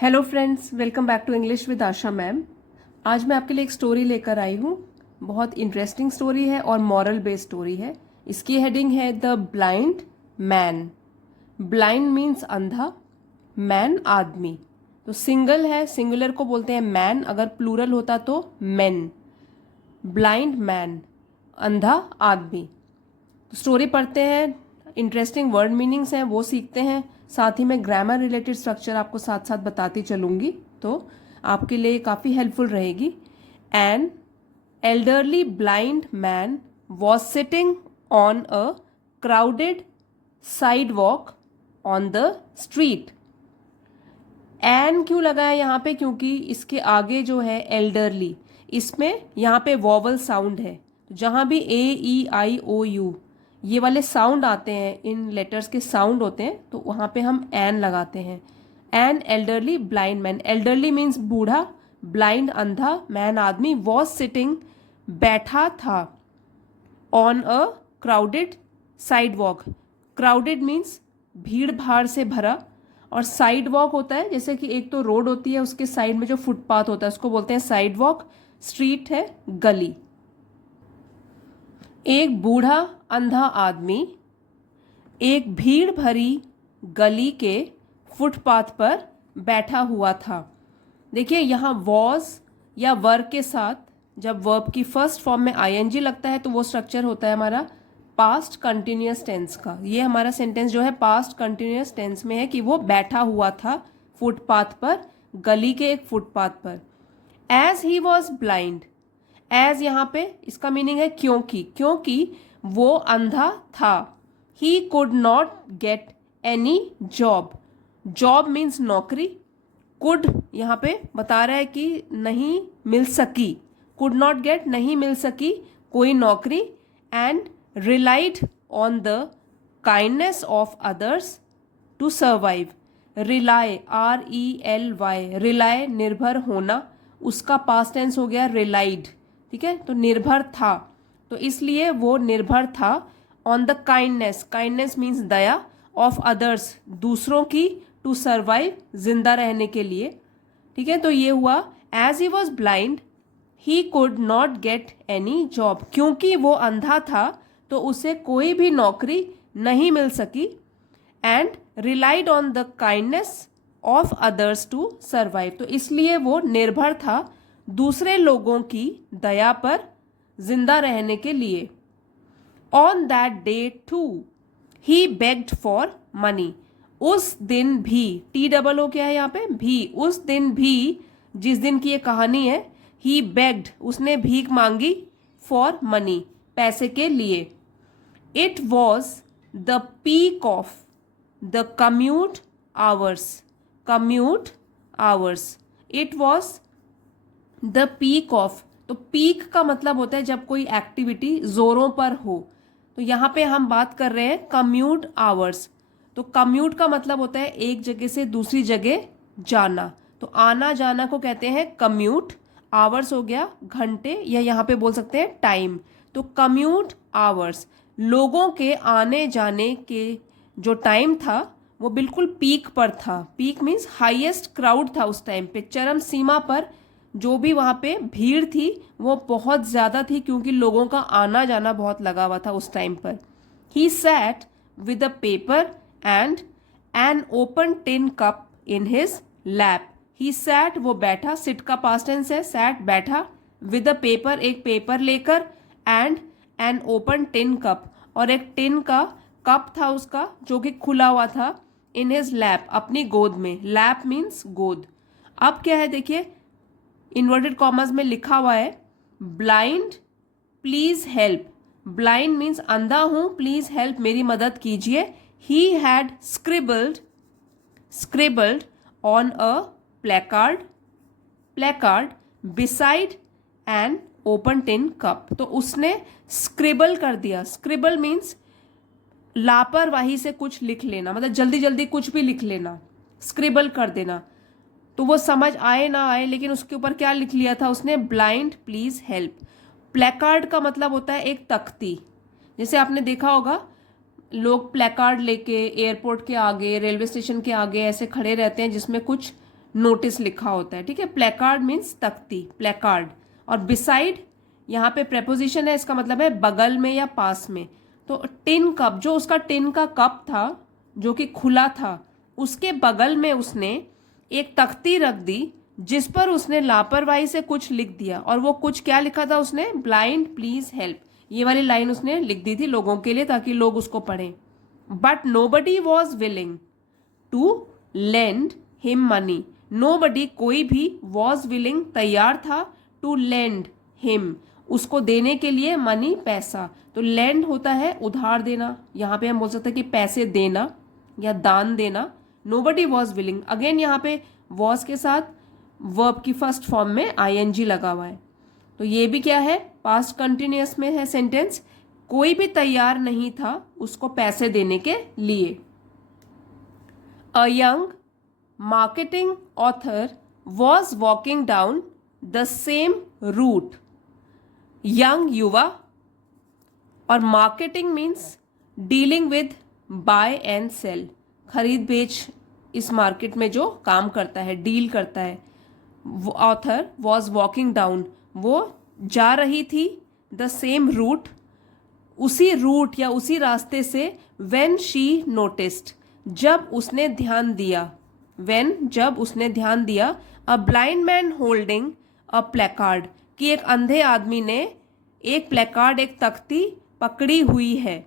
Hello friends, welcome back to English with Asha ma'am. आज मैं आपके लिए एक स्टोरी लेकर आई हूँ। बहुत इंटरेस्टिंग स्टोरी है और मॉरल बेस्ड स्टोरी है। इसकी हेडिंग है the blind man. Blind means अंधा, मैन आदमी। तो सिंगल है, सिंगुलर को बोलते हैं मैन, अगर प्लूरल होता तो मेन। ब्लाइंड मैन, अंधा आदमी। तो स्टोरी पढ़ते हैं, इंटरेस्टिंग वर्ड मीनिंग्स हैं वो सीखते हैं, साथ ही मैं ग्रामर रिलेटेड स्ट्रक्चर आपको साथ साथ बताती चलूंगी, तो आपके लिए काफ़ी हेल्पफुल रहेगी। An elderly blind man was sitting on a crowded sidewalk on the street. An क्यों लगा है यहाँ पे? क्योंकि इसके आगे जो है एल्डरली, इसमें यहाँ पे वॉवल साउंड है। जहाँ भी ए ई आई ओ यू ये वाले साउंड आते हैं, इन लेटर्स के साउंड होते हैं, तो वहाँ पे हम एन लगाते हैं। N elderly blind man, elderly means बूढ़ा, ब्लाइंड अंधा, मैन आदमी, वॉज सिटिंग बैठा था, on a crowded side walk. Crowded means भीड़ भाड़ से भरा, और साइड वॉक होता है जैसे कि एक तो रोड होती है, उसके साइड में जो फुटपाथ होता है उसको बोलते हैं साइड वॉक। स्ट्रीट है गली। एक बूढ़ा अंधा आदमी एक भीड़ भरी गली के फुटपाथ पर बैठा हुआ था। देखिए यहाँ वॉज या वर के साथ जब वर्ब की फर्स्ट फॉर्म में आईएनजी लगता है तो वो स्ट्रक्चर होता है हमारा पास्ट कंटिन्यूअस टेंस का। ये हमारा सेंटेंस जो है पास्ट कंटिन्यूअस टेंस में है कि वो बैठा हुआ था फुटपाथ पर, गली के एक फुटपाथ पर। As he was blind, as यहाँ पे इसका मीनिंग है क्योंकि, क्योंकि वो अंधा था। ही could not get any job, job means नौकरी। कुड यहाँ पे बता रहा है कि नहीं मिल सकी, कुड नॉट गेट नहीं मिल सकी कोई नौकरी। And relied on the kindness of others to survive. Rely, R E L Y, rely निर्भर होना, उसका पास्ट टेंस हो गया रिलाइड। ठीक है, तो निर्भर था, तो इसलिए वो निर्भर था on the kindness, kindness means Daya, of others दूसरों की, टू सर्वाइव जिंदा रहने के लिए। ठीक है, तो ये हुआ as he was blind he could not get any job, क्योंकि वो अंधा था तो उसे कोई भी नौकरी नहीं मिल सकी। And relied on the kindness of others to survive, तो इसलिए वो निर्भर था दूसरे लोगों की दया पर जिंदा रहने के लिए। On that day too he begged for money, उस दिन भी, टी डबल ओ क्या है यहाँ पे, भी, उस दिन भी, जिस दिन की ये कहानी है, ही बेग्ड उसने भीख मांगी, फॉर मनी पैसे के लिए। It was the peak of the commute hours, commute hours, it was the peak of, तो पीक का मतलब होता है जब कोई एक्टिविटी जोरों पर हो, तो यहाँ पे हम बात कर रहे हैं कम्यूट आवर्स। तो कम्यूट का मतलब होता है एक जगह से दूसरी जगह जाना, तो आना जाना को कहते हैं कम्यूट। आवर्स हो गया घंटे, या यहाँ पे बोल सकते हैं टाइम। तो कम्यूट आवर्स, लोगों के आने जाने के जो टाइम था वो बिल्कुल पीक पर था। पीक मीन्स हाईएस्ट क्राउड था उस टाइम पे, चरम सीमा पर जो भी वहाँ पे भीड़ थी वो बहुत ज़्यादा थी, क्योंकि लोगों का आना जाना बहुत लगा हुआ था उस टाइम पर। He sat with a paper and N open tin cup in his lap. He sat वो बैठा, सिट का पास्ट टेंस है, सैट बैठा, विद अ पेपर एक पेपर लेकर, and N open tin cup और एक टिन का कप था उसका जो कि खुला हुआ था, इन हिज लैप अपनी गोद में। लैप मीन्स गोद। अब क्या है देखिए, इन्वर्टेड कॉमर्स में लिखा हुआ है blind please help. Blind means अंधा हूं, प्लीज हेल्प मेरी मदद कीजिए। He had scribbled on a placard, placard beside an open tin cup, तो उसने स्क्रिबल कर दिया। स्क्रिबल मीन्स लापरवाही से कुछ लिख लेना, मतलब जल्दी जल्दी कुछ भी लिख लेना, स्क्रिबल कर देना। तो वो समझ आए ना आए, लेकिन उसके ऊपर क्या लिख लिया था उसने, ब्लाइंड प्लीज हेल्प। प्लेकार्ड का मतलब होता है एक तख्ती, जैसे आपने देखा होगा लोग प्लेकार्ड लेके एयरपोर्ट के आगे, रेलवे स्टेशन के आगे ऐसे खड़े रहते हैं जिसमें कुछ नोटिस लिखा होता है, ठीक है। प्लेकार्ड मीन्स तख्ती, प्लेकार्ड। और बिसाइड यहाँ पे प्रेपोजिशन है, इसका मतलब है बगल में या पास में। तो टिन कप, जो उसका टिन का कप था जो कि खुला था, उसके बगल में उसने एक तख्ती रख दी जिस पर उसने लापरवाही से कुछ लिख दिया। और वो कुछ क्या लिखा था उसने? Blind please help. ये वाली लाइन उसने लिख दी थी लोगों के लिए ताकि लोग उसको पढ़ें। But nobody was willing to lend him money. Nobody, कोई भी, वॉज विलिंग, तैयार था, टू लेंड हिम, उसको देने के लिए, मनी, पैसा। तो लेंड होता है उधार देना, यहाँ पे हम बोल सकते हैं कि पैसे देना या दान देना। नोबडी वॉज विलिंग, अगेन यहाँ पे वॉज के साथ वर्ब की फर्स्ट फॉर्म में आईएनजी लगा हुआ है। तो ये भी क्या है? पास्ट कंटिन्यूअस में है सेंटेंस। कोई भी तैयार नहीं था उसको पैसे देने के लिए। A young marketing author was walking down the same route. Young, युवा, और marketing means dealing with buy and sell, खरीद बेच इस मार्केट में जो काम करता है, डील करता है। ऑथर वॉज वॉकिंग डाउन, वो जा रही थी, द सेम रूट, उसी रूट या उसी रास्ते से, व्हेन शी नोटिस्ड, जब उसने ध्यान दिया, व्हेन, जब उसने ध्यान दिया, अ blind man holding a placard, कि एक अंधे आदमी ने एक प्लेकार्ड, एक तख्ती पकड़ी हुई है,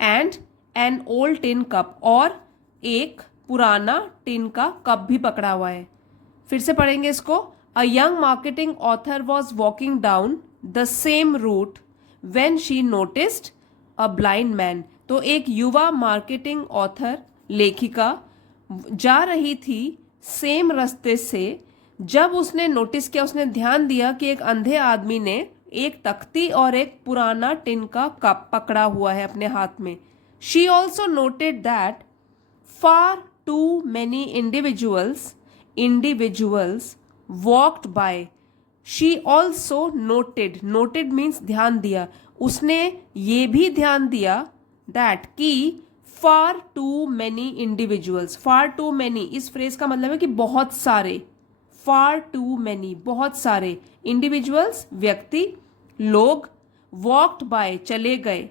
and an old tin cup, और एक पुराना टिन का कप भी पकड़ा हुआ है। फिर से पढ़ेंगे इसको। A young marketing author was walking down the same route when she noticed a blind man. तो एक युवा मार्केटिंग ऑथर, लेखिका, जा रही थी सेम रास्ते से जब उसने नोटिस किया, उसने ध्यान दिया कि एक अंधे आदमी ने एक तख्ती और एक पुराना टिन का कप पकड़ा हुआ है अपने हाथ में। She also noted that far too many individuals walked by. She also noted means ध्यान दिया, उसने ये भी ध्यान दिया that कि far too many individuals, far too many इस फ्रेज का मतलब है कि बहुत सारे, far too many बहुत सारे, individuals व्यक्ति, लोग, walked by चले गए,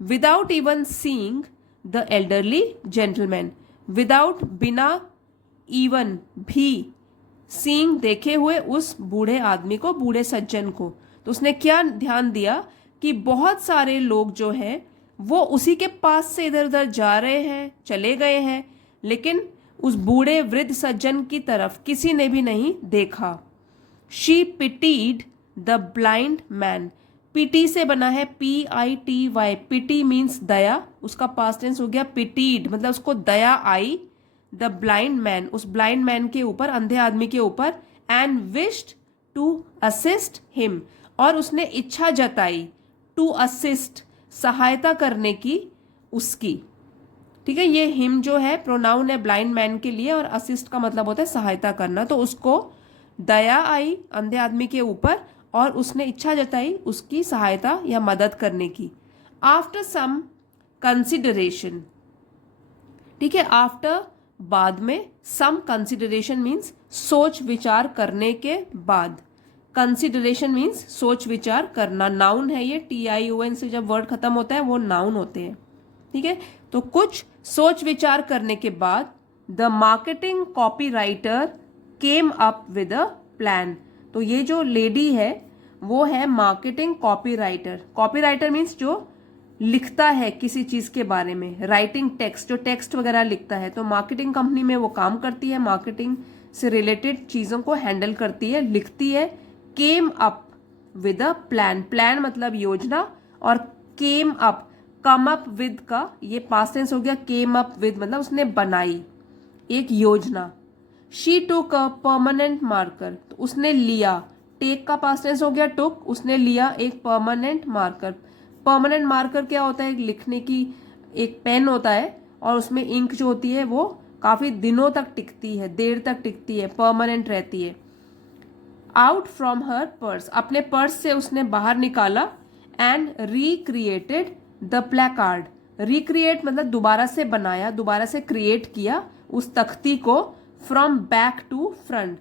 without even seeing the elderly gentleman, without बिना, इवन भी, सीइंग देखे हुए, उस बूढ़े आदमी को, बूढ़े सज्जन को। तो उसने क्या ध्यान दिया कि बहुत सारे लोग जो हैं वो उसी के पास से इधर उधर जा रहे हैं, चले गए हैं, लेकिन उस बूढ़े वृद्ध सज्जन की तरफ किसी ने भी नहीं देखा। She pitied the blind man, PT से बना है PITY, पिटी मीन्स दया, उसका पास्ट टेंस हो गया पिटीड, मतलब उसको दया आई, द ब्लाइंड मैन, उस ब्लाइंड मैन के ऊपर, अंधे आदमी के ऊपर, and wished to assist him, और उसने इच्छा जताई, टू असिस्ट सहायता करने की उसकी। ठीक है, ये हिम जो है प्रोनाउन है ब्लाइंड मैन के लिए, और असिस्ट का मतलब होता है सहायता करना। तो उसको दया आई अंधे आदमी के ऊपर और उसने इच्छा जताई उसकी सहायता या मदद करने की। आफ्टर सम कंसिडरेशन, ठीक है, आफ्टर बाद में, सम कंसिडरेशन मीन्स सोच विचार करने के बाद, कंसिडरेशन मीन्स सोच विचार करना, नाउन है ये, TION से जब वर्ड खत्म होता है वो नाउन होते हैं। ठीक है, तो कुछ सोच विचार करने के बाद, the marketing copy writer came up with a plan. तो ये जो लेडी है वो है मार्केटिंग कॉपीराइटर। कॉपीराइटर मीन्स जो लिखता है किसी चीज के बारे में, राइटिंग टेक्स्ट, जो टेक्स्ट वगैरह लिखता है। तो मार्केटिंग कंपनी में वो काम करती है, मार्केटिंग से रिलेटेड चीजों को हैंडल करती है, लिखती है। Came up with a plan, plan मतलब योजना, और came up, come up with का ये पास्ट टेंस हो गया, केम अप विद मतलब उसने बनाई एक योजना। She took a permanent marker, तो उसने लिया, टेक का पास्ट टेंस हो गया टुक, उसने लिया एक परमानेंट मार्कर। परमानेंट मार्कर क्या होता है? लिखने की एक पेन होता है और उसमें इंक जो होती है वो काफी दिनों तक टिकती है, देर तक टिकती है, परमानेंट रहती है। आउट फ्रॉम हर पर्स, अपने पर्स से उसने बाहर निकाला, and recreated the placard, recreate मतलब दोबारा से बनाया, दोबारा से क्रिएट किया उस तख्ती को, फ्रॉम बैक टू फ्रंट,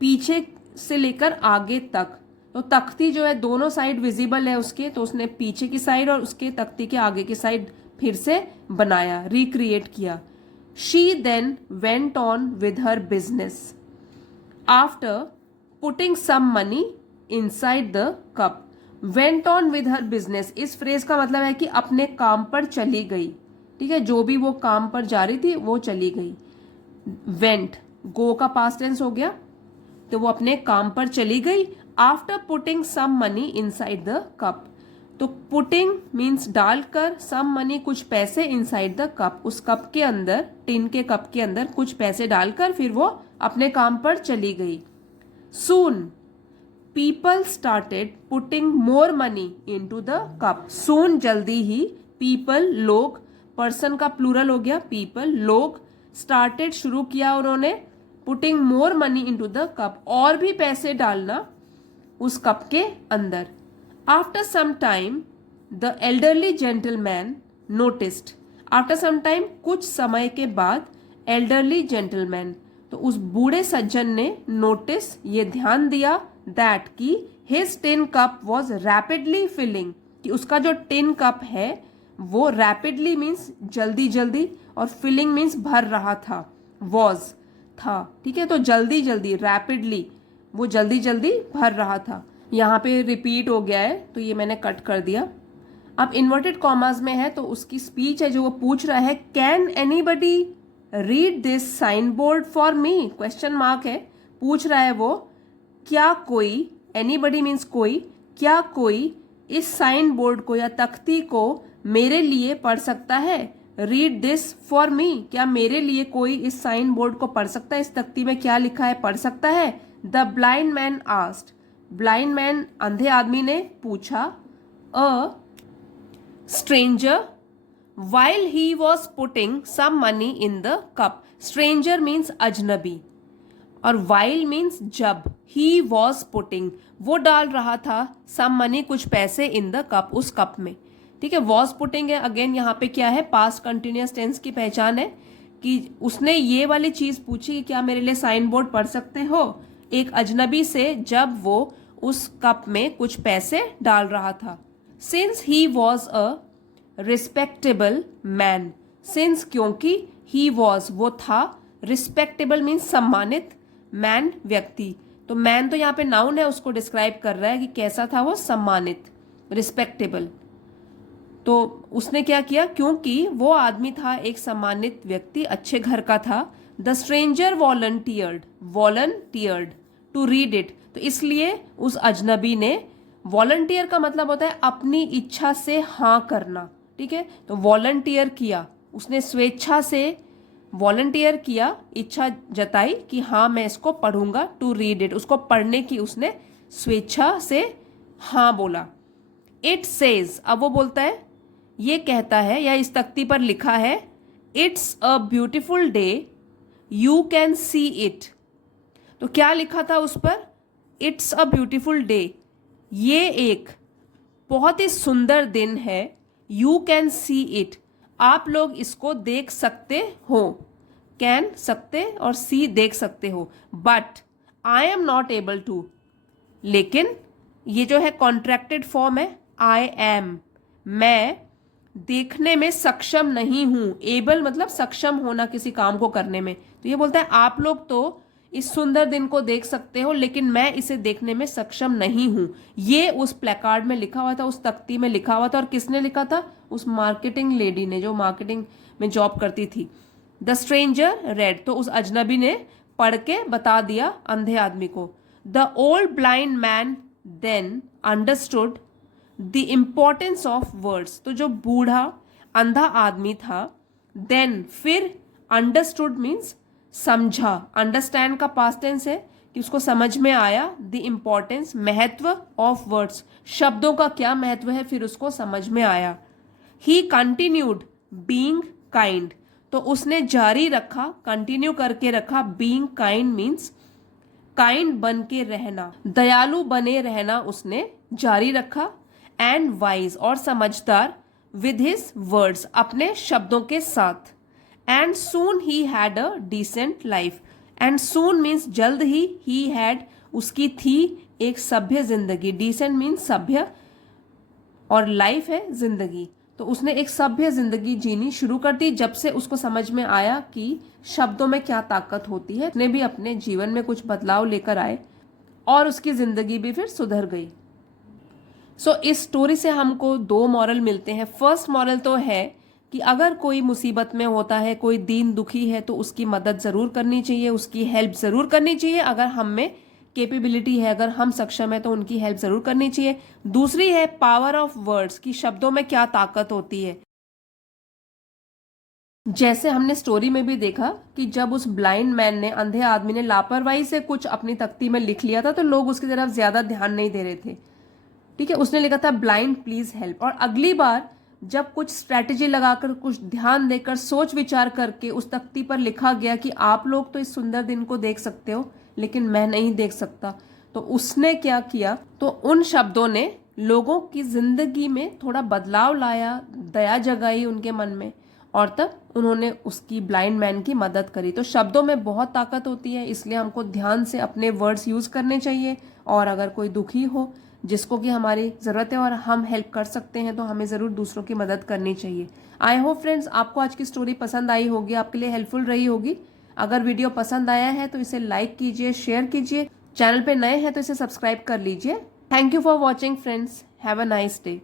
पीछे से लेकर आगे तक। तो तख्ती जो है दोनों साइड विजिबल है उसके, तो उसने पीछे की साइड और उसके तख्ती के आगे की साइड फिर से बनाया, रिक्रिएट किया। She then went on with her business after putting some money inside the cup. Went on with her business, इस फ्रेज का मतलब है कि अपने काम पर चली गई। ठीक है, जो भी वो काम पर जा रही थी वो चली गई। वेंट, गो का पास्ट टेंस हो गया, तो वो अपने काम पर चली गई। After putting some money inside the cup, तो पुटिंग मीन्स डालकर, सम मनी कुछ पैसे, इनसाइड द कप उस कप के अंदर, टिन के कप के अंदर कुछ पैसे डालकर फिर वो अपने काम पर चली गई। Soon people started putting more money into the cup. Soon जल्दी ही, पीपल लोग, पर्सन का प्लूरल हो गया पीपल, लोग, स्टार्टेड शुरू किया उन्होंने, putting more money into the cup और भी पैसे डालना उस कप के अंदर। After some time the elderly gentleman noticed, after some time कुछ समय के बाद, एल्डरली जेंटलमैन तो उस बूढ़े सज्जन ने नोटिस ये ध्यान दिया, दैट कि his tin cup was rapidly filling, कि उसका जो टिन कप है वो रैपिडली मीन्स जल्दी जल्दी और फिलिंग मीन्स भर रहा था, वॉज था। ठीक है, तो जल्दी जल्दी, रैपिडली, वो जल्दी जल्दी भर रहा था। यहाँ पे रिपीट हो गया है तो ये मैंने कट कर दिया। अब इन्वर्टेड कॉमास में है तो उसकी स्पीच है जो वो पूछ रहा है, can anybody read this sign board for me, question mark है, पूछ रहा है वो, क्या कोई, एनीबडी मीन्स कोई, क्या कोई इस साइन बोर्ड को या तख्ती को मेरे लिए पढ़ सकता है। रीड दिस फॉर मी, क्या मेरे लिए कोई इस साइन बोर्ड को पढ़ सकता है, इस तख्ती में क्या लिखा है पढ़ सकता है। The blind man asked, blind man अंधे आदमी ने पूछा, a stranger while he was putting some money in the cup, stranger means अजनबी और while means जब, he was putting वो डाल रहा था some money कुछ पैसे in the cup उस कप में। ठीक है, was putting है, अगेन यहाँ पे क्या है, past continuous tense की पहचान है कि उसने ये वाली चीज पूछी कि क्या मेरे लिए साइन बोर्ड पढ़ सकते हो एक अजनबी से, जब वो उस कप में कुछ पैसे डाल रहा था। since he was a respectable man, since क्योंकि, ही वॉज वो था, रिस्पेक्टेबल मीन्स सम्मानित, मैन व्यक्ति, तो मैन तो यहाँ पे नाउन है, उसको डिस्क्राइब कर रहा है कि कैसा था वो, सम्मानित, रिस्पेक्टेबल। तो उसने क्या किया, क्योंकि वो आदमी था एक सम्मानित व्यक्ति, अच्छे घर का था। The stranger volunteered to read it, तो इसलिए उस अजनबी ने, वॉलंटियर का मतलब होता है अपनी इच्छा से हाँ करना। ठीक है, तो वॉलंटियर किया, उसने स्वेच्छा से वॉलंटियर किया, इच्छा जताई कि हाँ मैं इसको पढ़ूंगा, टू रीड इट, उसको पढ़ने की उसने स्वेच्छा से हाँ बोला। इट सेज, अब वो बोलता है, ये कहता है या इस तख्ती पर लिखा है, it's a beautiful day you can see it, तो क्या लिखा था उस पर, इट्स अ ब्यूटिफुल डे, ये एक बहुत ही सुंदर दिन है, यू कैन सी इट, आप लोग इसको देख सकते हो, कैन सकते और सी देख सकते हो, but I am not able to, लेकिन ये जो है कॉन्ट्रैक्टेड फॉर्म है, आई एम, मैं देखने में सक्षम नहीं हूं, एबल मतलब सक्षम होना किसी काम को करने में, तो ये बोलता है आप लोग तो इस सुंदर दिन को देख सकते हो लेकिन मैं इसे देखने में सक्षम नहीं हूं। ये उस प्लेकार्ड में लिखा हुआ था, उस तख्ती में लिखा हुआ था, और किसने लिखा था, उस मार्केटिंग लेडी ने जो मार्केटिंग में जॉब करती थी। द स्ट्रेंजर रेड, तो उस अजनबी ने पढ़ के बता दिया अंधे आदमी को। The old blind man then understood the importance of words, तो जो बूढ़ा अंधा आदमी था, देन फिर, अंडरस्टूड मीन्स समझा, अंडरस्टैंड का पास्ट टेंस है कि उसको समझ में आया, द इम्पोर्टेंस महत्व ऑफ वर्ड्स, शब्दों का क्या महत्व है फिर उसको समझ में आया। ही कंटिन्यूड बीइंग काइंड, तो उसने जारी रखा, कंटिन्यू करके रखा, बीइंग काइंड मीन्स काइंड बन के रहना, दयालु बने रहना उसने जारी रखा। एंड वाइज और समझदार, विद हिज वर्ड्स अपने शब्दों के साथ। And soon he had a decent life, and soon means जल्द ही हैड उसकी थी एक सभ्य जिंदगी, डिसेंट मीन्स सभ्य और लाइफ है जिंदगी, तो उसने एक सभ्य जिंदगी जीनी शुरू कर दी जब से उसको समझ में आया कि शब्दों में क्या ताकत होती है। उसने भी अपने जीवन में कुछ बदलाव लेकर आए और उसकी जिंदगी भी फिर सुधर गई। सो इस स्टोरी से हमको दो मॉरल मिलते हैं। फर्स्ट मॉरल तो है कि अगर कोई मुसीबत में होता है, कोई दीन दुखी है, तो उसकी मदद जरूर करनी चाहिए, उसकी हेल्प जरूर करनी चाहिए। अगर हम में कैपेबिलिटी है, अगर हम सक्षम है, तो उनकी हेल्प जरूर करनी चाहिए। दूसरी है पावर ऑफ वर्ड्स, कि शब्दों में क्या ताकत होती है। जैसे हमने स्टोरी में भी देखा कि जब उस ब्लाइंड मैन ने, अंधे आदमी ने लापरवाही से कुछ अपनी तख्ती में लिख लिया था, तो लोग उसकी तरफ ज्यादा ध्यान नहीं दे रहे थे। ठीक है, उसने लिखा था ब्लाइंड प्लीज हेल्प। और अगली बार जब कुछ स्ट्रैटेजी लगाकर, कुछ ध्यान देकर, सोच विचार करके उस तख्ती पर लिखा गया कि आप लोग तो इस सुंदर दिन को देख सकते हो लेकिन मैं नहीं देख सकता, तो उसने क्या किया, तो उन शब्दों ने लोगों की जिंदगी में थोड़ा बदलाव लाया, दया जगाई उनके मन में, और तब उन्होंने उसकी ब्लाइंड मैन की मदद करी। तो शब्दों में बहुत ताकत होती है, इसलिए हमको ध्यान से अपने वर्ड्स यूज करने चाहिए। और अगर कोई दुखी हो जिसको कि हमारी ज़रूरत है और हम हेल्प कर सकते हैं, तो हमें ज़रूर दूसरों की मदद करनी चाहिए। आई होप फ्रेंड्स आपको आज की स्टोरी पसंद आई होगी, आपके लिए हेल्पफुल रही होगी। अगर वीडियो पसंद आया है तो इसे लाइक कीजिए, शेयर कीजिए, चैनल पे नए हैं तो इसे सब्सक्राइब कर लीजिए। Thank you for watching friends, have a nice day.